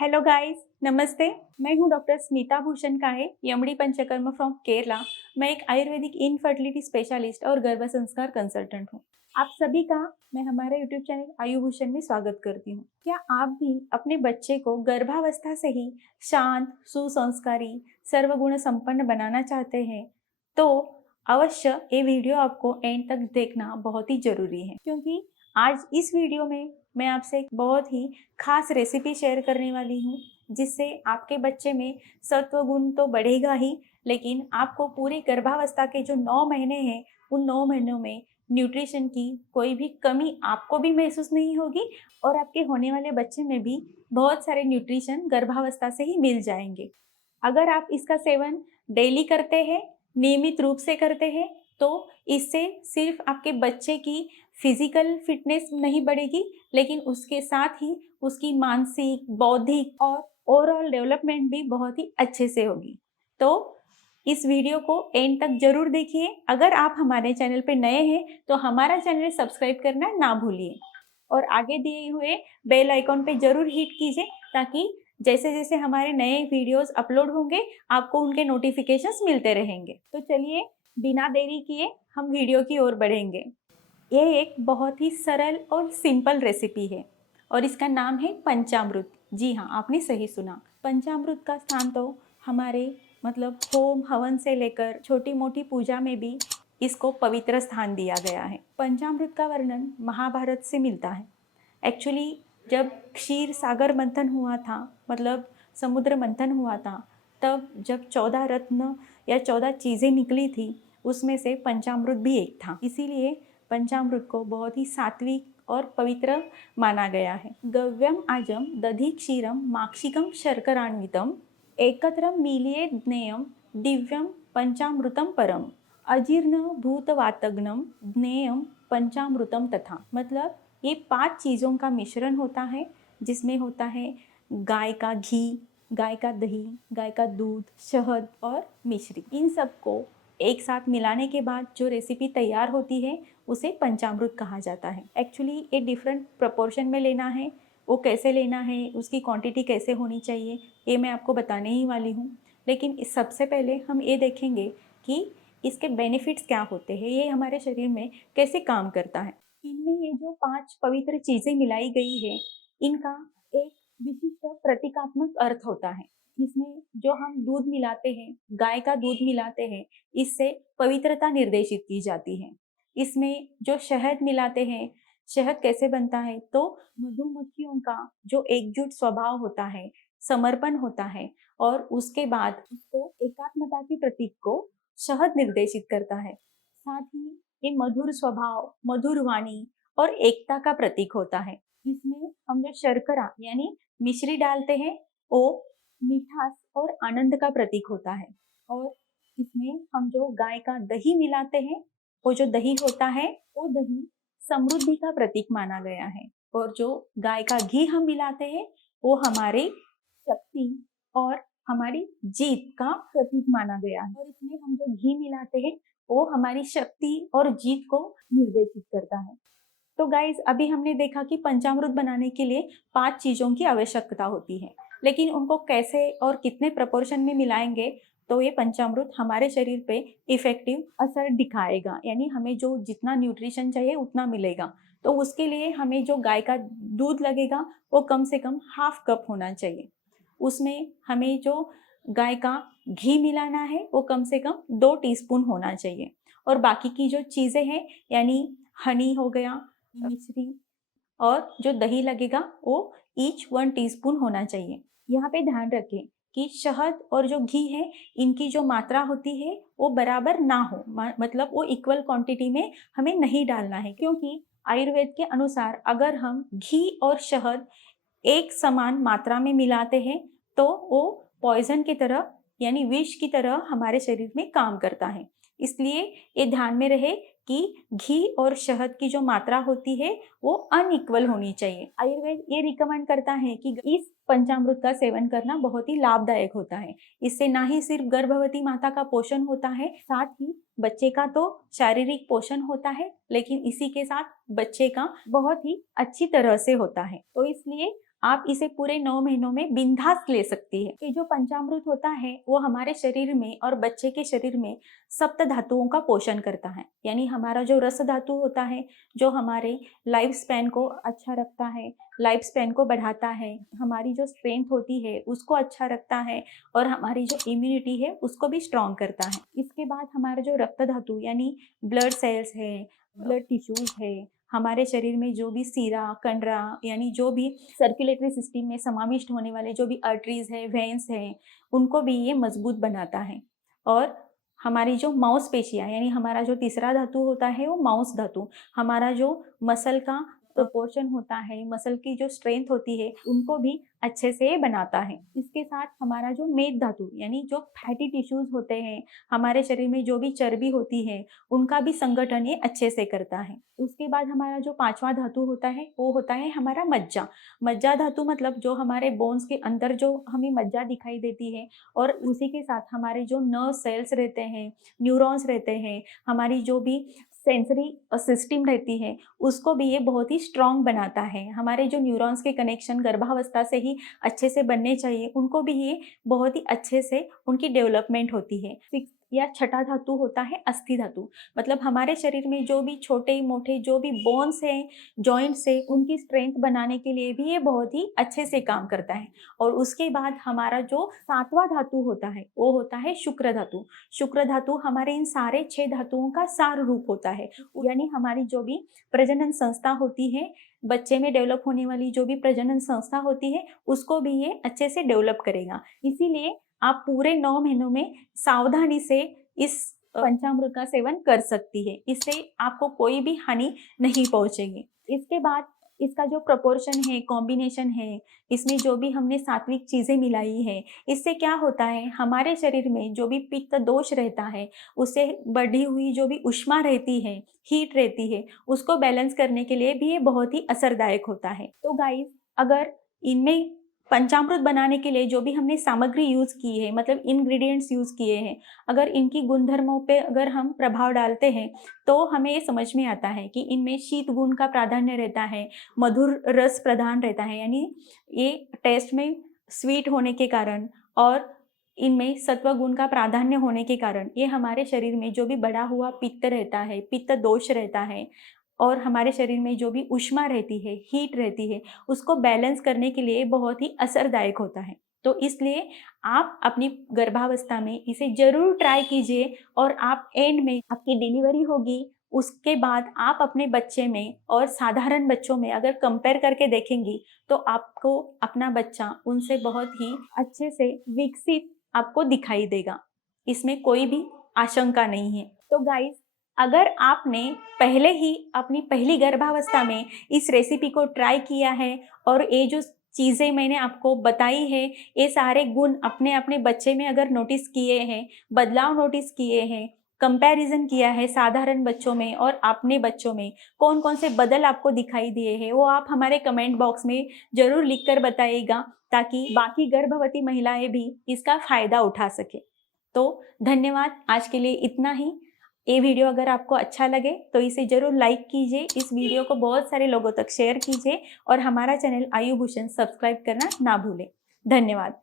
Hello guys, नमस्ते। मैं हूं डॉक्टर स्मिता भूषण काहे, यमड़ी पंचकर्मा फ्रॉम केरला। मैं एक आयुर्वेदिक इनफर्टिलिटी स्पेशलिस्ट और गर्भ संस्कार कंसल्टेंट हूं। आप सभी का मैं हमारे यूट्यूब चैनल आयुभूषण में स्वागत करती हूं। क्या आप भी अपने बच्चे को गर्भावस्था से ही शांत, सुसंस्कारी, सर्वगुण संपन्न बनाना चाहते हैं? तो अवश्य ये वीडियो आपको एंड तक देखना बहुत ही जरूरी है, क्योंकि आज इस वीडियो में मैं आपसे एक बहुत ही खास रेसिपी शेयर करने वाली हूँ, जिससे आपके बच्चे में सत्व गुण तो बढ़ेगा ही, लेकिन आपको पूरे गर्भावस्था के जो 9 महीने हैं, उन 9 महीनों में न्यूट्रिशन की कोई भी कमी आपको भी महसूस नहीं होगी और आपके होने वाले बच्चे में भी बहुत सारे न्यूट्रिशन गर्भावस्था से ही मिल जाएंगे। अगर आप इसका सेवन डेली करते हैं, नियमित रूप से करते हैं, तो इससे सिर्फ आपके बच्चे की फिजिकल फिटनेस नहीं बढ़ेगी, लेकिन उसके साथ ही उसकी मानसिक, बौद्धिक और ओवरऑल डेवलपमेंट भी बहुत ही अच्छे से होगी। तो इस वीडियो को एंड तक जरूर देखिए। अगर आप हमारे चैनल पे नए हैं तो हमारा चैनल सब्सक्राइब करना ना भूलिए और आगे दिए हुए बेल आइकॉन पे जरूर हिट कीजिए, ताकि जैसे जैसे हमारे नए वीडियोस अपलोड होंगे आपको उनके नोटिफिकेशंस मिलते रहेंगे। तो चलिए बिना देरी किए हम वीडियो की ओर बढ़ेंगे। ये एक बहुत ही सरल और सिंपल रेसिपी है और इसका नाम है पंचामृत। जी हाँ, आपने सही सुना। पंचामृत का स्थान तो हमारे होम हवन से लेकर छोटी मोटी पूजा में भी इसको पवित्र स्थान दिया गया है। पंचामृत का वर्णन महाभारत से मिलता है। एक्चुअली जब क्षीर सागर मंथन हुआ था, समुद्र मंथन हुआ था, तब जब 14 रत्न या 14 चीज़ें निकली थी, उसमें से पंचामृत भी एक था। इसीलिए पंचामृत को बहुत ही सात्विक और पवित्र माना गया है। गव्यम आजम दधि क्षीरम माक्षिकम शर्करान्वितम एकत्रम मीलिए ज्ञेयम दिव्यम पंचामृतम परम अजीर्ण भूतवातग्नम ज्ञेयम पंचामृतम तथा। ये 5 चीज़ों का मिश्रण होता है, जिसमें होता है गाय का घी, गाय का दही, गाय का दूध, शहद और मिश्री। इन सबको एक साथ मिलाने के बाद जो रेसिपी तैयार होती है उसे पंचामृत कहा जाता है। एक्चुअली ये डिफरेंट प्रपोर्शन में लेना है, वो कैसे लेना है, उसकी क्वांटिटी कैसे होनी चाहिए, ये मैं आपको बताने ही वाली हूँ। लेकिन इस सबसे पहले हम ये देखेंगे कि इसके बेनिफिट्स क्या होते हैं, ये हमारे शरीर में कैसे काम करता है। इनमें ये जो 5 पवित्र चीज़ें मिलाई गई है, इनका एक विशिष्ट प्रतीकात्मक अर्थ होता है। इसमें जो हम दूध मिलाते हैं, गाय का दूध मिलाते हैं, इससे पवित्रता निर्देशित की जाती है। इसमें जो शहद मिलाते हैं, शहद कैसे बनता है, तो मधुमक्खियों का जो एकजुट स्वभाव होता है, समर्पण होता है, और उसके बाद उसको एकात्मता के प्रतीक को शहद निर्देशित करता है। साथ ही ये मधुर स्वभाव, मधुर वाणी और एकता का प्रतीक होता है। इसमें हम जो शर्करा यानी मिश्री डालते हैं, वो मिठास और आनंद का प्रतीक होता है। और इसमें हम जो गाय का दही मिलाते हैं, वो जो दही होता है, वो दही समृद्धि का प्रतीक माना गया है। और जो गाय का घी हम मिलाते हैं, वो हमारे शक्ति और हमारी जीत का प्रतीक माना गया है। और इसमें हम जो घी मिलाते हैं, वो हमारी शक्ति और जीत को निर्देशित करता है। तो गाइज, अभी हमने देखा कि पंचामृत बनाने के लिए 5 चीज़ों की आवश्यकता होती है, लेकिन उनको कैसे और कितने प्रपोर्शन में मिलाएंगे तो ये पंचामृत हमारे शरीर पे इफेक्टिव असर दिखाएगा, यानी हमें जो जितना न्यूट्रिशन चाहिए उतना मिलेगा। तो उसके लिए हमें जो गाय का दूध लगेगा वो कम से कम ½ कप होना चाहिए। उसमें हमें जो गाय का घी मिलाना है वो कम से कम 2 टीस्पून होना चाहिए। और बाकी की जो चीज़ें हैं, यानी हनी हो गया, मिश्री और जो दही लगेगा, वो ईच 1 टीस्पून होना चाहिए। यहाँ पे ध्यान रखें कि शहद और जो घी है, इनकी जो मात्रा होती है वो बराबर ना हो, वो इक्वल क्वांटिटी में हमें नहीं डालना है, क्योंकि आयुर्वेद के अनुसार अगर हम घी और शहद एक समान मात्रा में मिलाते हैं तो वो पॉइजन की तरह यानी विष की तरह हमारे शरीर में काम करता है। इसलिए ये ध्यान में रहे कि घी और शहद की जो मात्रा होती है वो अनइक्वल होनी चाहिए। आयुर्वेद ये रिकमेंड करता है कि इस पंचामृत का सेवन करना बहुत ही लाभदायक होता है। इससे ना ही सिर्फ गर्भवती माता का पोषण होता है, साथ ही बच्चे का तो शारीरिक पोषण होता है, लेकिन इसी के साथ बच्चे का बहुत ही अच्छी तरह से होता है। तो इसलिए आप इसे पूरे 9 महीनों में बिंदास ले सकती है। ये जो पंचामृत होता है वो हमारे शरीर में और बच्चे के शरीर में सप्त धातुओं का पोषण करता है। यानी हमारा जो रस धातु होता है जो हमारे लाइफ स्पैन को अच्छा रखता है, लाइफ स्पैन को बढ़ाता है, हमारी जो स्ट्रेंथ होती है उसको अच्छा रखता है और हमारी जो इम्यूनिटी है उसको भी स्ट्रॉन्ग करता है। इसके बाद हमारा जो रक्त धातु यानी ब्लड सेल्स है, ब्लड टिश्यूज है, हमारे शरीर में जो भी सीरा कंडरा यानी जो भी सर्कुलेटरी सिस्टम में समाविष्ट होने वाले जो भी आर्टरीज है, वेन्स हैं, उनको भी ये मजबूत बनाता है। और हमारी जो मांसपेशियां यानी हमारा जो तीसरा धातु होता है वो मांस धातु, हमारा जो मसल का प्रोपोर्शन होता है, मसल की जो स्ट्रेंथ होती है उनको भी अच्छे से बनाता है। इसके साथ हमारा जो मेद धातु यानी जो फैटी टिश्यूज होते हैं, हमारे शरीर में जो भी चर्बी होती है उनका भी संगठन ये अच्छे से करता है। उसके बाद हमारा जो पांचवा धातु होता है वो होता है हमारा मज्जा। मज्जा धातु मतलब जो हमारे बोन्स के अंदर जो हमें मज्जा दिखाई देती है और उसी के साथ हमारे जो नर्व सेल्स रहते हैं, न्यूरॉन्स रहते हैं, हमारी जो भी सेंसरी सिस्टम रहती है उसको भी ये बहुत ही स्ट्रॉन्ग बनाता है। हमारे जो न्यूरॉन्स के कनेक्शन गर्भावस्था से ही अच्छे से बनने चाहिए उनको भी ये बहुत ही अच्छे से उनकी डेवलपमेंट होती है। सिक्स या छठा धातु होता है अस्थि धातु, मतलब हमारे शरीर में जो भी छोटे मोटे जो भी बोन्स हैं, जॉइंट्स है, उनकी स्ट्रेंथ बनाने के लिए भी ये बहुत ही अच्छे से काम करता है। और उसके बाद हमारा जो सातवां धातु होता है वो होता है शुक्र धातु। शुक्र धातु हमारे इन सारे 6 धातुओं का सार रूप होता है। यानी हमारी जो भी प्रजनन संस्था होती है, बच्चे में डेवलप होने वाली जो भी प्रजनन संस्था होती है उसको भी ये अच्छे से डेवलप करेगा। इसीलिए आप पूरे 9 महीनों में सावधानी से इस पंचामृत का सेवन कर सकती है। इससे आपको कोई भी हानि नहीं पहुंचेगी। इसके बाद इसका जो प्रोपोर्शन है, कॉम्बिनेशन है, इसमें जो भी हमने सात्विक चीज़ें मिलाई है, इससे क्या होता है हमारे शरीर में जो भी पित्त दोष रहता है उससे बढ़ी हुई जो भी ऊष्मा रहती है, हीट रहती है, उसको बैलेंस करने के लिए भी ये बहुत ही असरदायक होता है। तो गाइस, अगर इनमें पंचामृत बनाने के लिए जो भी हमने सामग्री यूज़ की है, मतलब इंग्रेडिएंट्स यूज़ किए हैं, अगर इनकी गुणधर्मों पे अगर हम प्रभाव डालते हैं तो हमें ये समझ में आता है कि इनमें शीत गुण का प्राधान्य रहता है, मधुर रस प्रधान रहता है, यानी ये टेस्ट में स्वीट होने के कारण और इनमें सत्व गुण का प्राधान्य होने के कारण ये हमारे शरीर में जो भी बढ़ा हुआ पित्त रहता है, पित्त दोष रहता है और हमारे शरीर में जो भी ऊष्मा रहती है, हीट रहती है, उसको बैलेंस करने के लिए बहुत ही असरदायक होता है। तो इसलिए आप अपनी गर्भावस्था में इसे जरूर ट्राई कीजिए और आप एंड में आपकी डिलीवरी होगी उसके बाद आप अपने बच्चे में और साधारण बच्चों में अगर कंपेयर करके देखेंगी तो आपको अपना बच्चा उनसे बहुत ही अच्छे से विकसित आपको दिखाई देगा। इसमें कोई भी आशंका नहीं है। तो गाइस, अगर आपने पहले ही अपनी पहली गर्भावस्था में इस रेसिपी को ट्राई किया है और ये जो चीज़ें मैंने आपको बताई है ये सारे गुण अपने अपने बच्चे में अगर नोटिस किए हैं, बदलाव नोटिस किए हैं, कंपैरिजन किया है साधारण बच्चों में और अपने बच्चों में कौन कौन से बदल आपको दिखाई दिए हैं, वो आप हमारे कमेंट बॉक्स में ज़रूर लिखकर बताइएगा ताकि बाकी गर्भवती महिलाएं भी इसका फ़ायदा उठा सके। तो धन्यवाद, आज के लिए इतना ही। ये वीडियो अगर आपको अच्छा लगे तो इसे ज़रूर लाइक कीजिए, इस वीडियो को बहुत सारे लोगों तक शेयर कीजिए और हमारा चैनल आयुभूषण सब्सक्राइब करना ना भूलें। धन्यवाद।